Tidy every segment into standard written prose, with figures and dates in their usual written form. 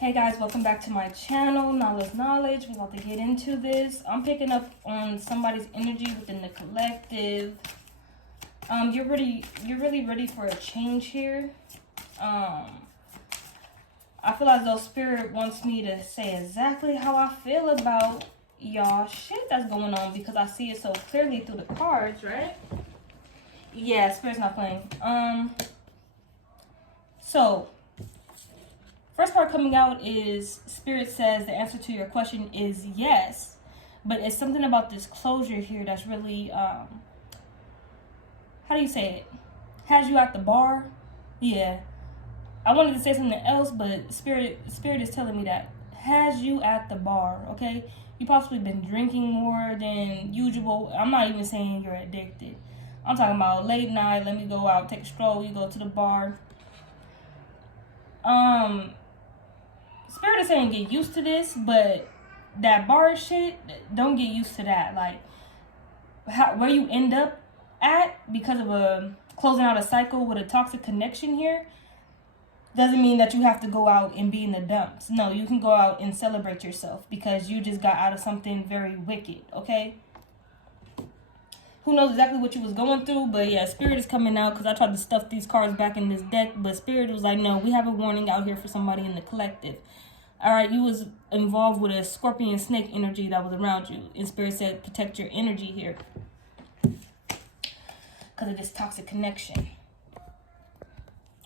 Hey guys, welcome back to my channel. Knowledge. We're about to get into this. I'm picking up on somebody's energy within the collective. You're really ready for a change here. I feel as though Spirit wants me to say exactly how I feel about y'all shit that's going on, because I see it so clearly through the cards, right? Yeah, Spirit's not playing. So first part coming out is Spirit says the answer to your question is yes, but it's something about this closure here that's really, how do you say it? Has you at the bar? Yeah. I wanted to say something else, but Spirit is telling me that has you at the bar, okay? You possibly been drinking more than usual. I'm not even saying you're addicted. I'm talking about late night, let me go out, take a stroll, you go to the bar. Spirit is saying get used to this, but that bar shit, don't get used to that. Like, where you end up at because of closing out a cycle with a toxic connection here doesn't mean that you have to go out and be in the dumps. No, you can go out and celebrate yourself because you just got out of something very wicked, okay? Who knows exactly what you was going through, but yeah, Spirit is coming out because I tried to stuff these cards back in this deck, but Spirit was like, no, we have a warning out here for somebody in the collective. All right, you was involved with a scorpion snake energy that was around you, and Spirit said protect your energy here because of this toxic connection.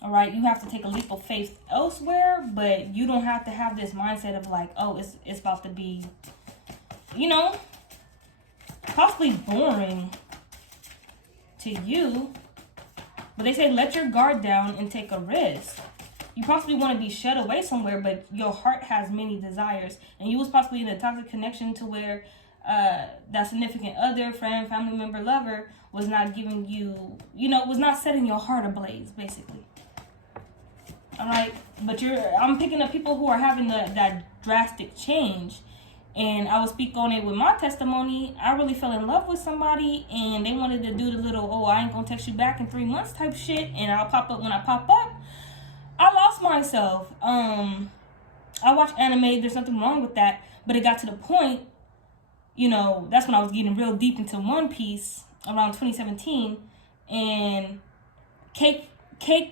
All right, you have to take a leap of faith elsewhere, but you don't have to have this mindset of like, oh, it's about to be, you know, possibly boring to you. But they say let your guard down and take a risk. You possibly want to be shut away somewhere, but your heart has many desires, and you was possibly in a toxic connection to where that significant other, friend, family member, lover was not giving you, was not setting your heart ablaze, basically. All right, but I'm picking up people who are having that drastic change. And I will speak on it with my testimony. I really fell in love with somebody, and they wanted to do the little, oh, I ain't gonna text you back in 3 months type shit, and I'll pop up when I pop up. I lost myself. I watch anime, there's nothing wrong with that, but it got to the point, that's when I was getting real deep into One Piece around 2017, and cake,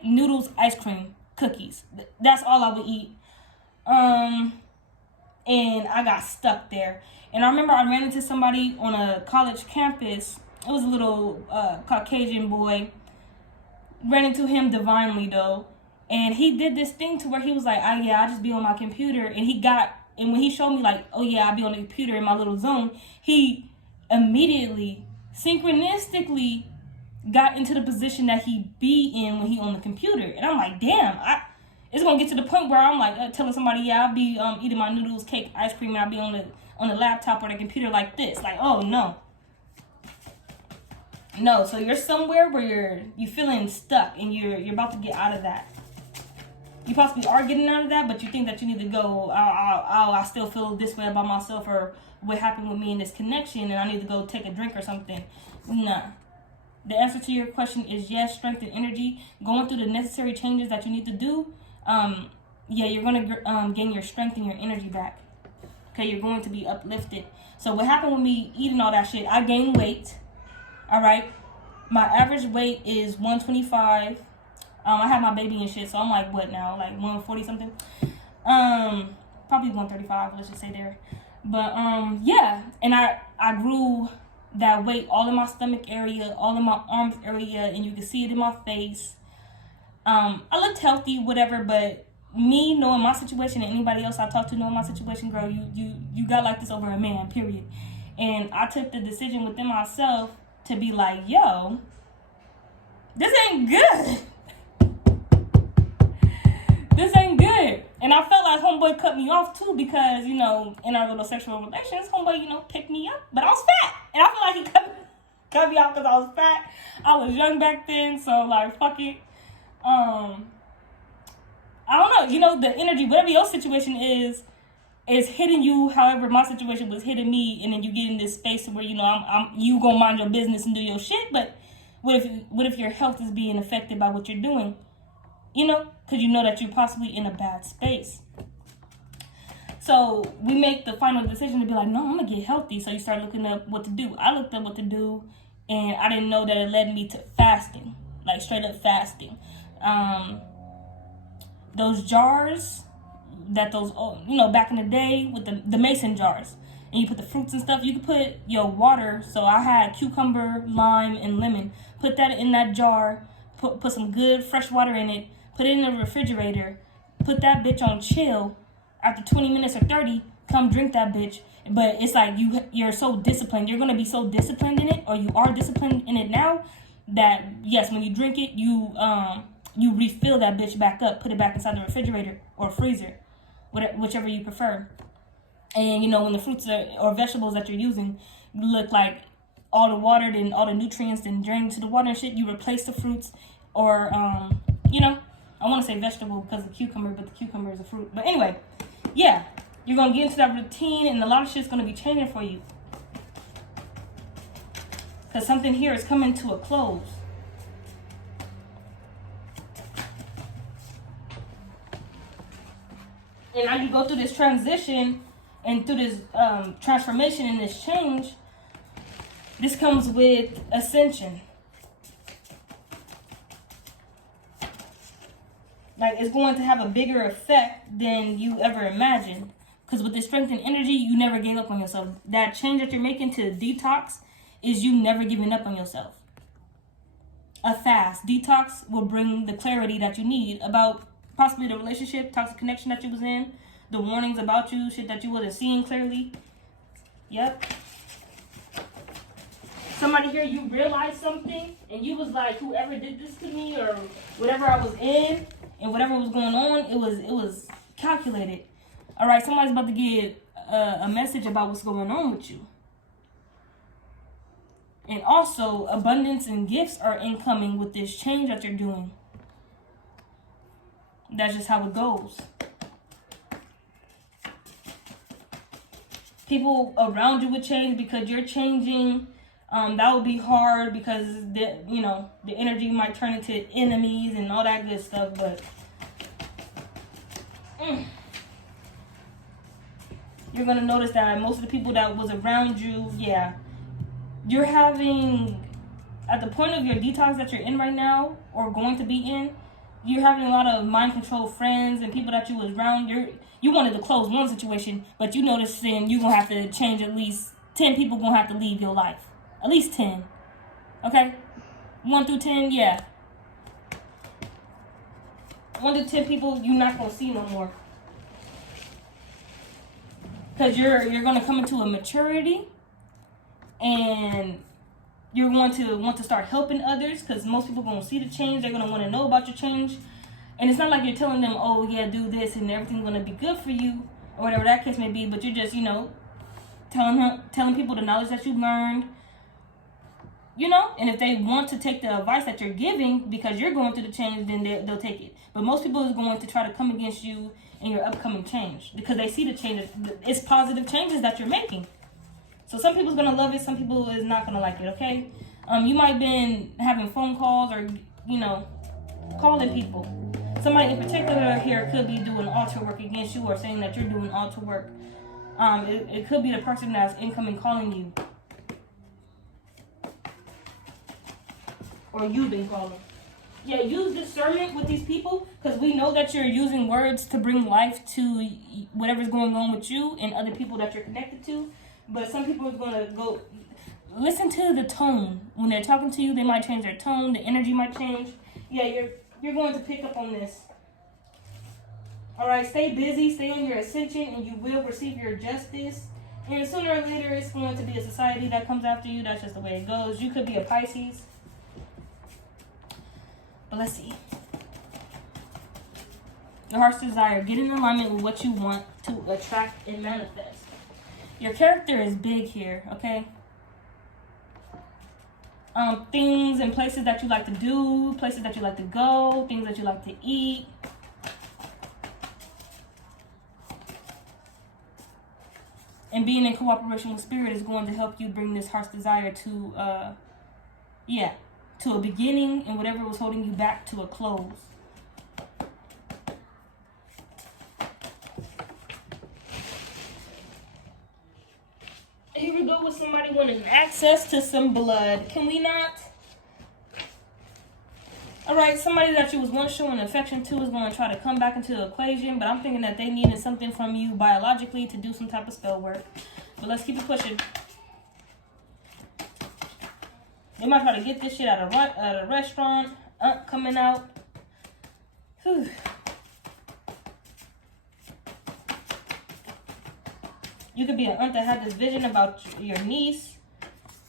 noodles, ice cream, cookies. That's all I would eat. And I got stuck there. And I remember I ran into somebody on a college campus. It was a little Caucasian boy. Ran into him divinely, though. And he did this thing to where he was like, I just be on my computer. And when he showed me like, oh yeah, I be on the computer in my little zone, he immediately, synchronistically got into the position that he be in when he on the computer. And I'm like, damn, it's gonna get to the point where I'm like telling somebody, yeah, I'll be eating my noodles, cake, ice cream, and I'll be on the laptop or the computer like this. Like, oh no. No, so you're somewhere where you're feeling stuck and you're about to get out of that. You possibly are getting out of that, but you think that you need to go, I still feel this way about myself, or what happened with me in this connection, and I need to go take a drink or something. Nah. The answer to your question is yes, strength and energy. Going through the necessary changes that you need to do. You're going to gain your strength and your energy back. Okay, you're going to be uplifted. So what happened with me eating all that shit, I gained weight. All right. My average weight is 125. I had my baby and shit, so I'm like, what now? Like 140 something? Probably 135, let's just say there. But, yeah. And I grew that weight all in my stomach area, all in my arms area, and you can see it in my face. I looked healthy, whatever, but me knowing my situation and anybody else I talk to knowing my situation, girl, you got like this over a man, period. And I took the decision within myself to be like, yo, this ain't good. This ain't good. And I felt like homeboy cut me off too because, in our little sexual relations, homeboy, picked me up, but I was fat. And I feel like he cut me off because I was fat. I was young back then, so like, fuck it. I don't know, the energy, whatever your situation is hitting you however my situation was hitting me, and then you get in this space where, you gonna mind your business and do your shit, but what if your health is being affected by what you're doing? Because you know that you're possibly in a bad space. So we make the final decision to be like, no, I'm gonna get healthy. So you start looking up what to do. I looked up what to do, and I didn't know that it led me to fasting, like straight up fasting. Those jars that those, you know, back in the day with the mason jars, and you put the fruits and stuff. You could put your water. So I had cucumber, lime, and lemon. Put that in that jar. Put some good fresh water in it. Put it in the refrigerator. Put that bitch on chill. After 20 minutes or 30, come drink that bitch. But it's like you're so disciplined. You're gonna be so disciplined in it, or you are disciplined in it now, that yes, when you drink it, you refill that bitch back up, put it back inside the refrigerator or freezer, whichever you prefer. And you know, when the fruits or vegetables that you're using look like all the water and all the nutrients and drain to the water and shit, you replace the fruits, or you know, I want to say vegetable because of cucumber, but the cucumber is a fruit. But anyway, yeah, you're gonna get into that routine, and a lot of shit's gonna be changing for you, because something here is coming to a close. And as you go through this transition and through this transformation and this change, this comes with ascension. Like, it's going to have a bigger effect than you ever imagined. Because with this strength and energy, you never gave up on yourself. That change that you're making to detox is you never giving up on yourself. A fast detox will bring the clarity that you need about possibly the relationship, toxic connection that you was in, the warnings about you, shit that you wasn't seeing clearly. Yep. Somebody here, you realized something, and you was like, whoever did this to me, or whatever I was in, and whatever was going on, it was calculated. All right, somebody's about to get a message about what's going on with you. And also, abundance and gifts are incoming with this change that you're doing. That's just how it goes. People around you would change because you're changing. That would be hard because the energy might turn into enemies and all that good stuff. But you're gonna notice that most of the people that was around you, yeah, you're having, at the point of your detox that you're in right now or going to be in, you're having a lot of mind control friends and people that you was around. You wanted to close one situation, but you noticing you're gonna have to change. At least 10 people gonna have to leave your life. At least 10. Okay? 1 through 10, yeah. 1 to 10 people you're not gonna see no more. Because you're gonna come into a maturity, and you're going to want to start helping others, because most people are going to see the change. They're going to want to know about your change. And it's not like you're telling them, oh, yeah, do this and everything's going to be good for you, or whatever that case may be. But you're just, telling people the knowledge that you've learned. And if they want to take the advice that you're giving because you're going through the change, then they'll take it. But most people is going to try to come against you and your upcoming change because they see the changes. It's positive changes that you're making. So some people's going to love it. Some people is not going to like it, okay? You might have been having phone calls or, calling people. Somebody in particular here could be doing altar work against you or saying that you're doing altar work. It could be the person that's incoming calling you. Or you've been calling. Yeah, use discernment with these people because we know that you're using words to bring life to whatever's going on with you and other people that you're connected to. But some people are going to go listen to the tone. When they're talking to you, they might change their tone. The energy might change. Yeah, you're going to pick up on this. All right, stay busy. Stay on your ascension, and you will receive your justice. And sooner or later, it's going to be a society that comes after you. That's just the way it goes. You could be a Pisces. But let's see. Your heart's desire. Get in alignment with what you want to attract and manifest. Your character is big here, okay? Things and places that you like to do, places that you like to go, things that you like to eat. And being in cooperation with spirit is going to help you bring this heart's desire to a beginning, and whatever was holding you back to a close. go with somebody wanting access to some blood. Can we not? All right, somebody that you was once showing affection to is going to try to come back into the equation, but I'm thinking that they needed something from you biologically to do some type of spell work. But let's keep it pushing. They might try to get this shit at a restaurant. Coming out. Whew. You could be an aunt that had this vision about your niece.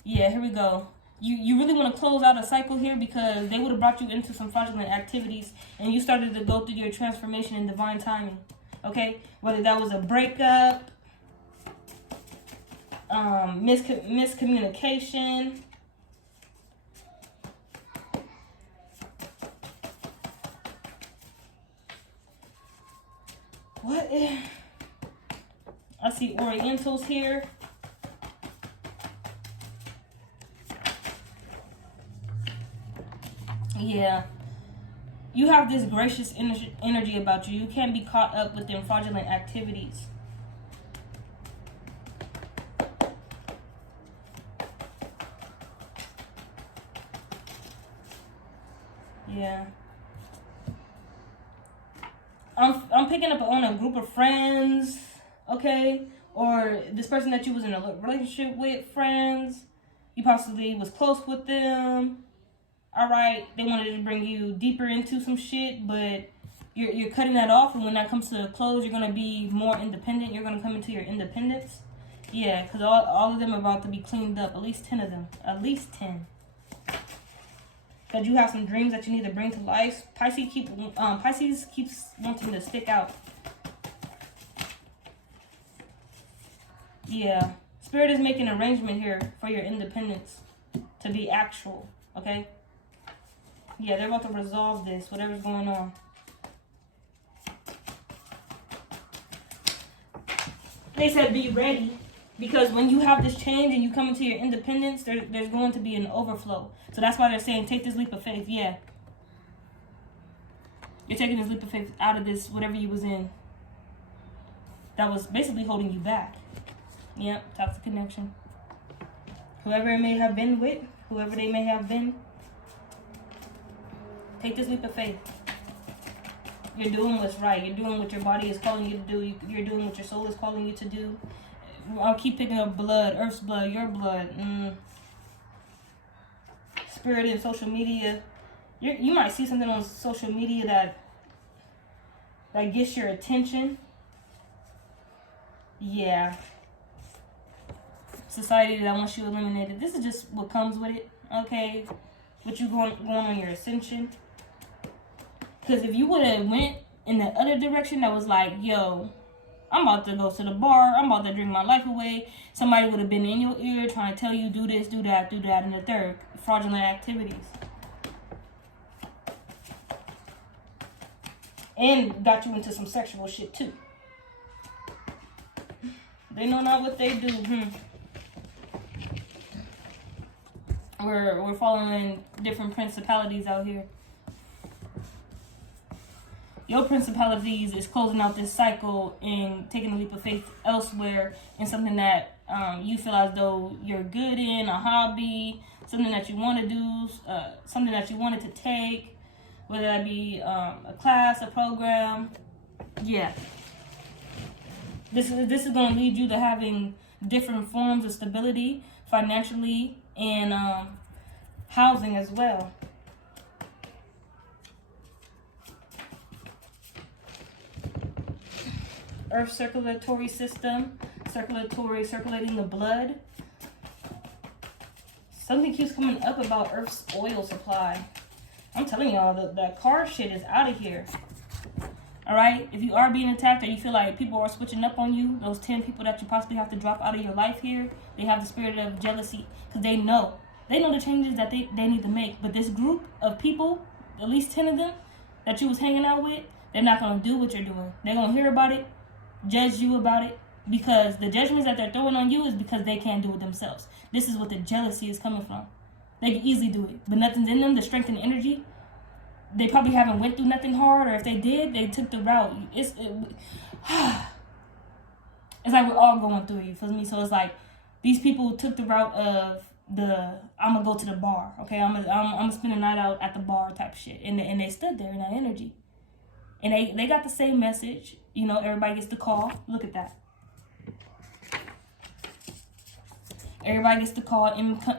Yeah, here we go. You really want to close out a cycle here because they would have brought you into some fraudulent activities and you started to go through your transformation in divine timing. Okay? Whether that was a breakup, miscommunication. What? I see Orientals here. Yeah. You have this gracious energy about you. You can't be caught up within fraudulent activities. Yeah. I'm picking up on a group of friends, okay? Or this person that you was in a relationship with, friends. You possibly was close with them. All right, they wanted to bring you deeper into some shit, but you're cutting that off. And when that comes to a close, you're going to be more independent. You're going to come into your independence. Yeah, because all of them are about to be cleaned up. At least 10 of them. At least 10. Because you have some dreams that you need to bring to life. Pisces keeps wanting to stick out. Yeah. Spirit is making an arrangement here for your independence to be actual. Okay? Yeah, they're about to resolve this, whatever's going on. They said be ready. Because when you have this change and you come into your independence, there's going to be an overflow. So that's why they're saying take this leap of faith. Yeah. You're taking this leap of faith out of this, whatever you was in. That was basically holding you back. Yep, toxic connection. Whoever it may have been with, whoever they may have been, take this leap of faith. You're doing what's right. You're doing what your body is calling you to do. You're doing what your soul is calling you to do. I'll keep picking up blood, Earth's blood, your blood. Spirit in social media. You might see something on social media that gets your attention. Yeah. Society that wants you eliminated. This is just what comes with it. Okay. With you going on your ascension. Because if you would have went in the other direction that was like, yo, I'm about to go to the bar. I'm about to drink my life away. Somebody would have been in your ear trying to tell you do this, do that, and the third. Fraudulent activities. And got you into some sexual shit too. They know not what they do. We're following different principalities out here. Your principalities is closing out this cycle and taking a leap of faith elsewhere in something that you feel as though you're good in, a hobby, something that you want to do, something that you wanted to take, whether that be a class, a program. Yeah. This is going to lead you to having different forms of stability financially and housing as well. Earth circulatory system, circulating the blood. Something keeps coming up about Earth's oil supply. I'm telling y'all, the car shit is out of here. All right? If you are being attacked or you feel like people are switching up on you, those 10 people that you possibly have to drop out of your life here, they have the spirit of jealousy because they know the changes that they need to make. But this group of people, at least 10 of them that you was hanging out with, they're not going to do what you're doing. They're going to hear about it, judge you about it, because the judgments that they're throwing on you is because they can't do it themselves. This is what the jealousy is coming from. They can easily do it, but nothing's in them, the strength and energy. They probably haven't went through nothing hard, or if they did, they took the route. It's like we're all going through it, you feel me? So it's like These people took the route of I'm gonna go to the bar, okay? I'm gonna spend a night out at the bar type shit, and they stood there in that energy, and they got the same message. You know, everybody gets the call. Look at that. Everybody gets the call.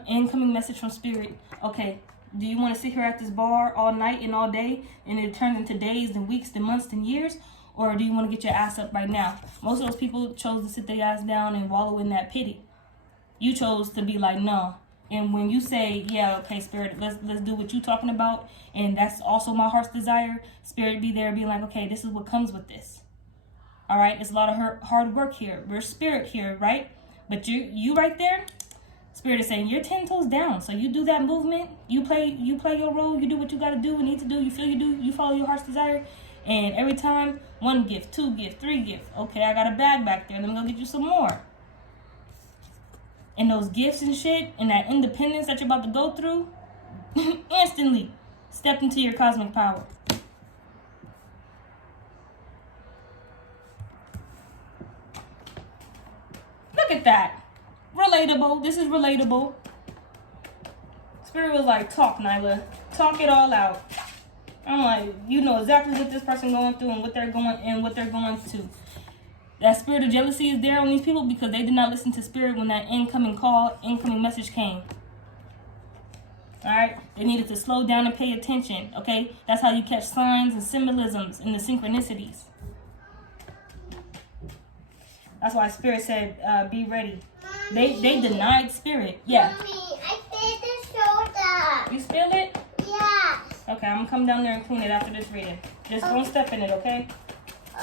Incoming message from spirit. Okay, do you want to sit here at this bar all night and all day, and it turns into days and weeks and months and years, or do you want to get your ass up right now? Most of those people chose to sit their ass down and wallow in that pity. You chose to be like, no. And when you say, yeah, okay, spirit, let's do what you talking about, and that's also my heart's desire, spirit be there being like, okay, this is what comes with this. All right, it's a lot of hard work here. We're spirit here, right? But you right there, spirit is saying you're 10 toes down. So you do that movement, you play your role, you do what you gotta do, need to do, you feel you follow your heart's desire, and every time 1 gift, 2 gift, 3 gift. Okay, I got a bag back there. Let me go get you some more. And those gifts and shit, and that independence that you're about to go through, instantly step into your cosmic power. Look at that. Relatable. This is relatable. Spirit was like, talk, Nyla. Talk it all out. I'm like, you know exactly what this person going through and what they're going to. That spirit of jealousy is there on these people because they did not listen to spirit when that incoming message came. Alright? They needed to slow down and pay attention. Okay? That's how you catch signs and symbolisms and the synchronicities. That's why spirit said, be ready. They denied spirit. Yeah. Mommy, I spilled the soda. You spilled it? Yes. Okay, I'm gonna come down there and clean it after this reading. Just don't step in it, okay?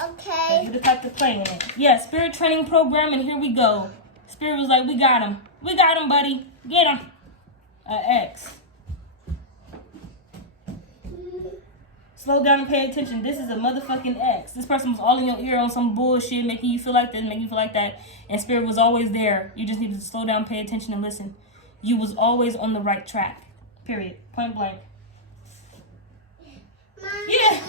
Okay. You the type to play in it. Yeah, spirit training program, and here we go. Spirit was like, we got him. We got him, buddy. Get him. X. Slow down and pay attention. This is a motherfucking X. This person was all in your ear on some bullshit, making you feel like this, making you feel like that. And spirit was always there. You just needed to slow down, pay attention, and listen. You was always on the right track. Period. Point blank. Mommy, Yeah.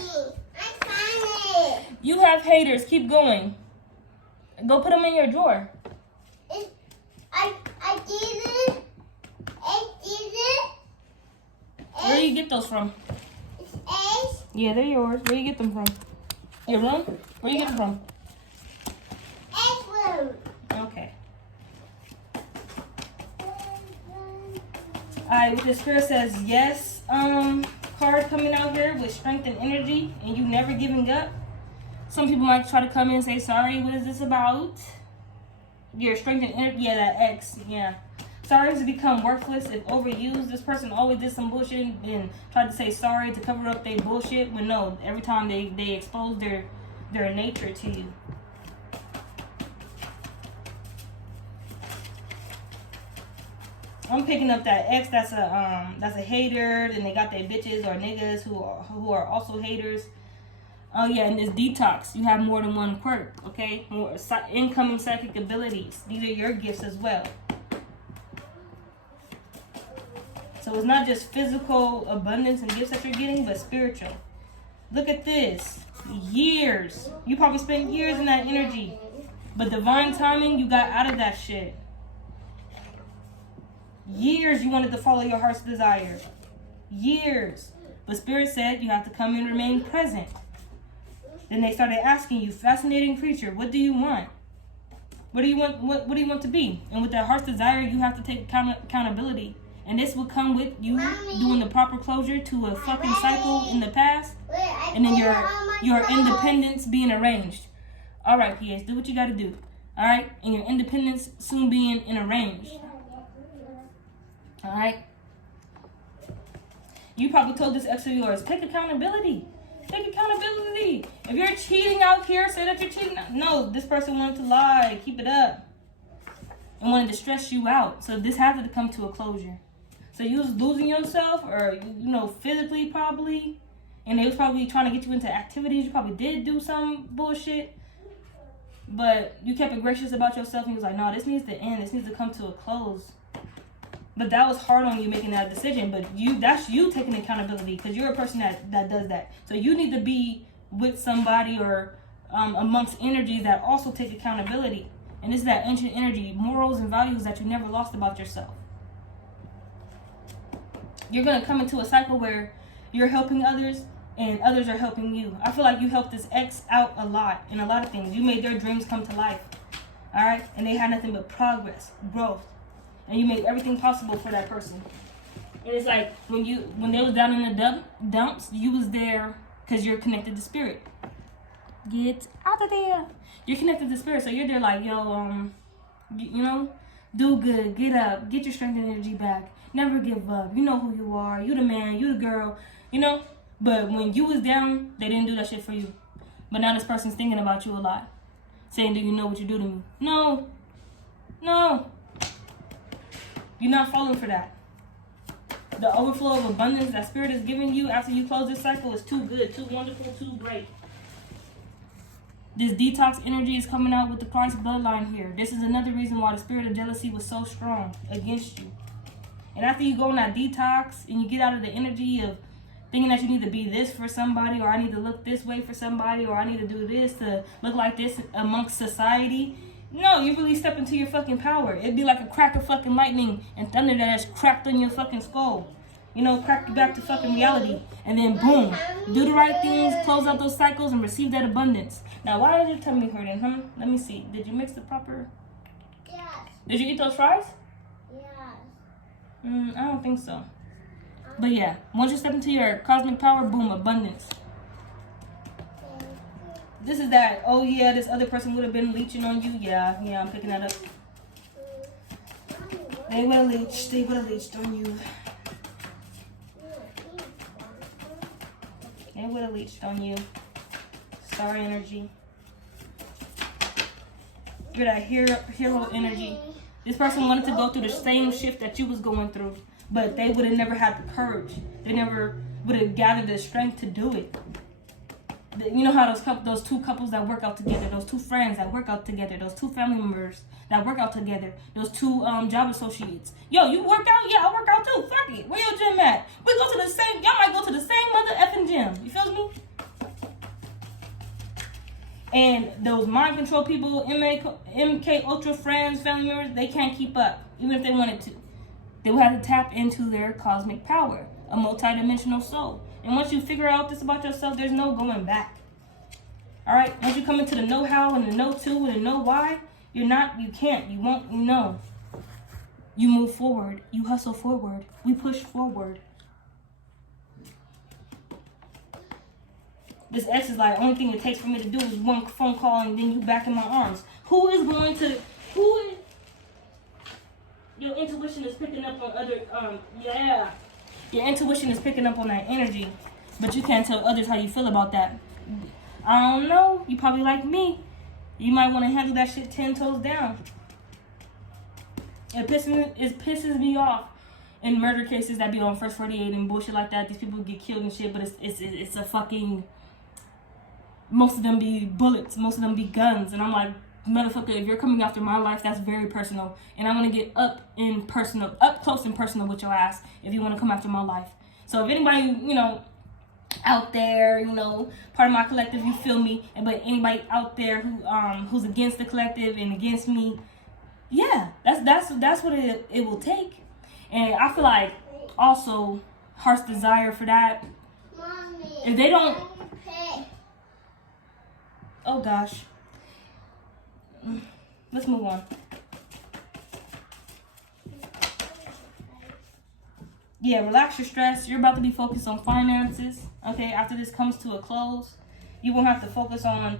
I found it. You have haters. Keep going. Go put them in your drawer. I did it. I did it. Where do you get those from? It's Ace. Yeah, they're yours. Where you get them from? Your room? Where you get them from? Ace room. Okay. Alright, the spirit says yes. Card coming out here with strength and energy, and you never giving up. Some people might try to come in and say, sorry, what is this about? Your strength and energy, yeah, that X, yeah. Sorry to become worthless if overused. This person always did some bullshit and tried to say sorry to cover up their bullshit, when no, every time they expose their nature to you. I'm picking up that X that's a hater, and they got their bitches or niggas who are also haters. Oh yeah, and this detox. You have more than one quirk, okay? More incoming psychic abilities. These are your gifts as well. So it's not just physical abundance and gifts that you're getting, but spiritual. Look at this. Years. You probably spent years in that energy. But divine timing, you got out of that shit. Years you wanted to follow your heart's desire. Years. But spirit said you have to come and remain present. Then they started asking you, fascinating creature, what do you want? What do you want? What do you want to be? And with that heart's desire, you have to take accountability. And this will come with you doing the proper closure to a fucking cycle in the past. And then your independence being arranged. All right, PH, do what you got to do. All right? And your independence soon being arranged. All right? You probably told this ex of yours, take accountability. Take accountability. If you're cheating out here, say that you're cheating. No, this person wanted to lie. Keep it up. And wanted to stress you out. So this had to come to a closure. So you was losing yourself, or, you know, physically probably. And they was probably trying to get you into activities. You probably did do some bullshit. But you kept it gracious about yourself. And you was like, no, this needs to end. This needs to come to a close. But that was hard on you making that decision. But that's you taking accountability, because you're a person that does that. So you need to be with somebody or amongst energies that also take accountability And it's that ancient energy, morals and values that you never lost about yourself. You're going to come into a cycle where you're helping others and others are helping you. I feel like you helped this ex out a lot in a lot of things. You made their dreams come to life. All right? And they had nothing but progress, growth. And you made everything possible for that person. And it's like when they was down in the dumps, you was there because you're connected to spirit. Get out of there. You're connected to spirit, so you're there like, yo, you know, do good, get up, get your strength and energy back. Never give up. You know who you are. You the man, you the girl, you know. But when you was down, they didn't do that shit for you. But now this person's thinking about you a lot. Saying, do you know what you do to me? No. No. You're not falling for that. The overflow of abundance that spirit is giving you after you close this cycle is too good, too wonderful, too great. This detox energy is coming out with the Christ bloodline here. This is another reason why the spirit of jealousy was so strong against you. And after you go on that detox and you get out of the energy of thinking that you need to be this for somebody, or I need to look this way for somebody, or I need to do this to look like this amongst society. No, you really step into your fucking power. It'd be like a crack of fucking lightning and thunder that has cracked on your fucking skull. You know, crack you back to fucking reality. And then boom, do the right things, close out those cycles, and receive that abundance. Now, why is your tummy hurting, huh? Let me see. Did you mix the proper? Yes. Did you eat those fries? Yes. I don't think so. But yeah, once you step into your cosmic power, boom, abundance. This is that, oh yeah, this other person would have been leeching on you. Yeah, I'm picking that up. They would have leached on you. They would have leached on you. Star energy. You're that hero energy. This person wanted to go through the same shift that you was going through, but they would have never had the courage. They never would have gathered the strength to do it. You know how those two couples that work out together, those two friends that work out together, those two family members that work out together, those two job associates. Yo, you work out? Yeah, I work out too. Fuck it. Where your gym at? We go to the same, y'all might go to the same mother effing gym. You feel me? And those mind control people, MK Ultra friends, family members, they can't keep up, even if they wanted to. They will have to tap into their cosmic power, a multidimensional soul. And once you figure out this about yourself, there's no going back. All right? Once you come into the know-how and the know-to and the know-why, you can't, you won't, you know. You move forward. You hustle forward. We push forward. This X is like, only thing it takes for me to do is one phone call and then you back in my arms. Your intuition is picking up on Your intuition is picking up on that energy, but you can't tell others how you feel about that. I don't know. You probably like me. You might want to handle that shit 10 toes down. It pisses me off in murder cases that be on First 48 and bullshit like that. These people get killed and shit, but it's a fucking. Most of them be bullets. Most of them be guns, and I'm like, motherfucker, if you're coming after my life, that's very personal. And I'm going to get up close and personal with your ass if you want to come after my life. So if anybody, out there, part of my collective, you feel me? But anybody out there who's against the collective and against me, yeah, that's what it will take. And I feel like also heart's desire for that. Mommy, if they don't, oh gosh. Let's move on. Yeah, relax your stress. You're about to be focused on finances. Okay, after this comes to a close, you won't have to focus on,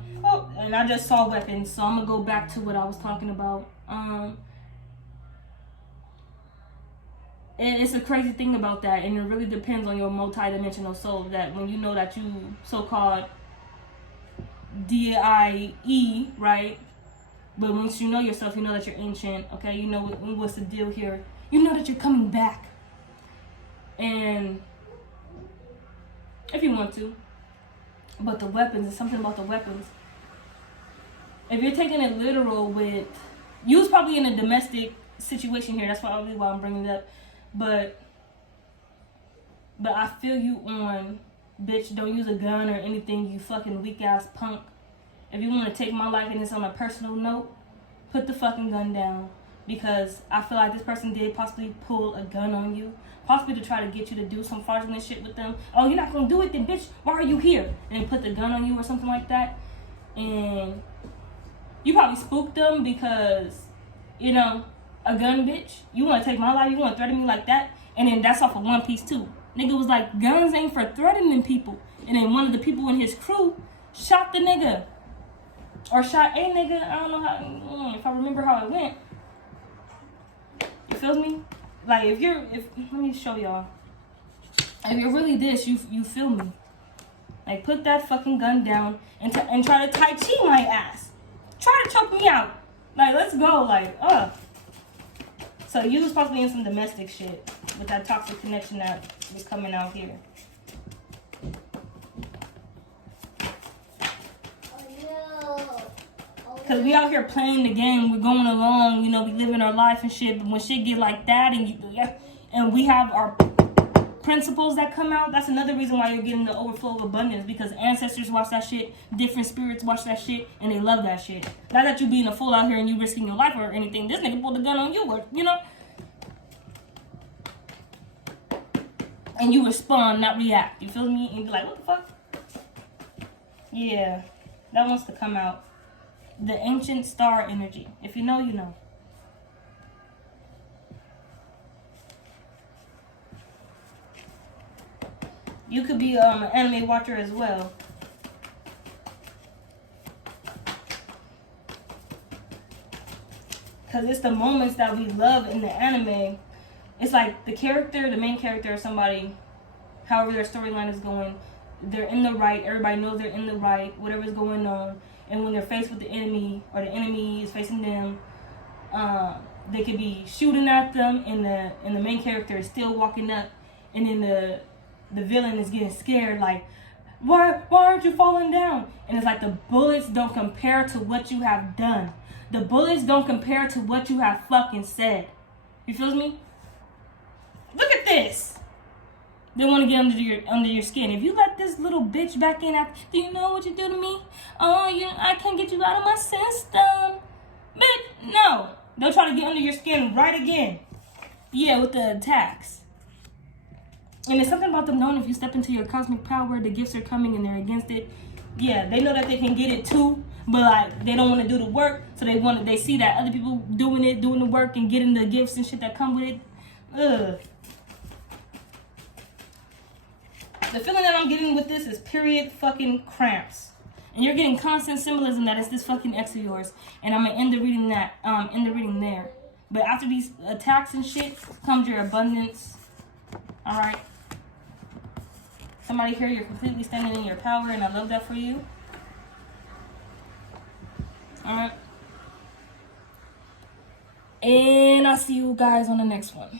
and I just saw weapons, so I'm going to go back to what I was talking about. And it's a crazy thing about that, and it really depends on your multidimensional soul, that when you know that you so-called DIE, right? But once you know yourself, you know that you're ancient, okay? You know what's the deal here. You know that you're coming back. And if you want to. But the weapons, there's something about the weapons. If you're taking it literal with, you was probably in a domestic situation here. That's probably why I'm bringing it up. But I feel you on, bitch, don't use a gun or anything, you fucking weak ass punk. If you want to take my life and it's on a personal note, put the fucking gun down, because I feel like this person did possibly pull a gun on you, possibly to try to get you to do some fraudulent shit with them. Oh, you're not gonna do it then, bitch, why are you here? And they put the gun on you or something like that. And you probably spooked them because, you know, a gun, bitch. You want to take my life? You want to threaten me like that? And then that's off of One Piece too. Nigga was like, guns ain't for threatening people. And then one of the people in his crew shot the nigga. Or shot a nigga. I don't know how, if I remember how it went. You feel me? Like, let me show y'all. If you're really this, you feel me. Like, put that fucking gun down and try to Tai Chi my ass. Try to choke me out. Like, let's go. Like, So you was possibly in some domestic shit with that toxic connection that was coming out here. Because we out here playing the game. We're going along. You know, we living our life and shit. But when shit get like that and we have our principles that come out, that's another reason why you're getting the overflow of abundance, because ancestors watch that shit, different spirits watch that shit, and they love that shit. Not that you being a fool out here and you risking your life or anything. This nigga pulled a gun on you, or, you know, and you respond, not react. You feel me? And you be like, what the fuck? Yeah, that wants to come out. The ancient star energy. If you know, you know. You could be an anime watcher as well. Because it's the moments that we love in the anime. It's like the main character or somebody, however their storyline is going, they're in the right. Everybody knows they're in the right, whatever's going on. And when they're faced with the enemy, or the enemy is facing them, they could be shooting at them, and the main character is still walking up, and then the villain is getting scared, like, why aren't you falling down? And it's like the bullets don't compare to what you have done. The bullets don't compare to what you have fucking said. You feel me? Look at this. They want to get under your skin. If you let this little bitch back in, do you know what you do to me? Oh, I can't get you out of my system. Bitch, no. They'll try to get under your skin right again. Yeah, with the attacks. And it's something about them knowing if you step into your cosmic power, the gifts are coming and they're against it. Yeah, they know that they can get it too, but like they don't want to do the work, so they see that other people doing the work and getting the gifts and shit that come with it. Ugh. The feeling that I'm getting with this is period fucking cramps. And you're getting constant symbolism that it's this fucking ex of yours. And I'm gonna end the reading there. But after these attacks and shit comes your abundance. Alright. Somebody here, you're completely standing in your power, and I love that for you. Alright. And I'll see you guys on the next one.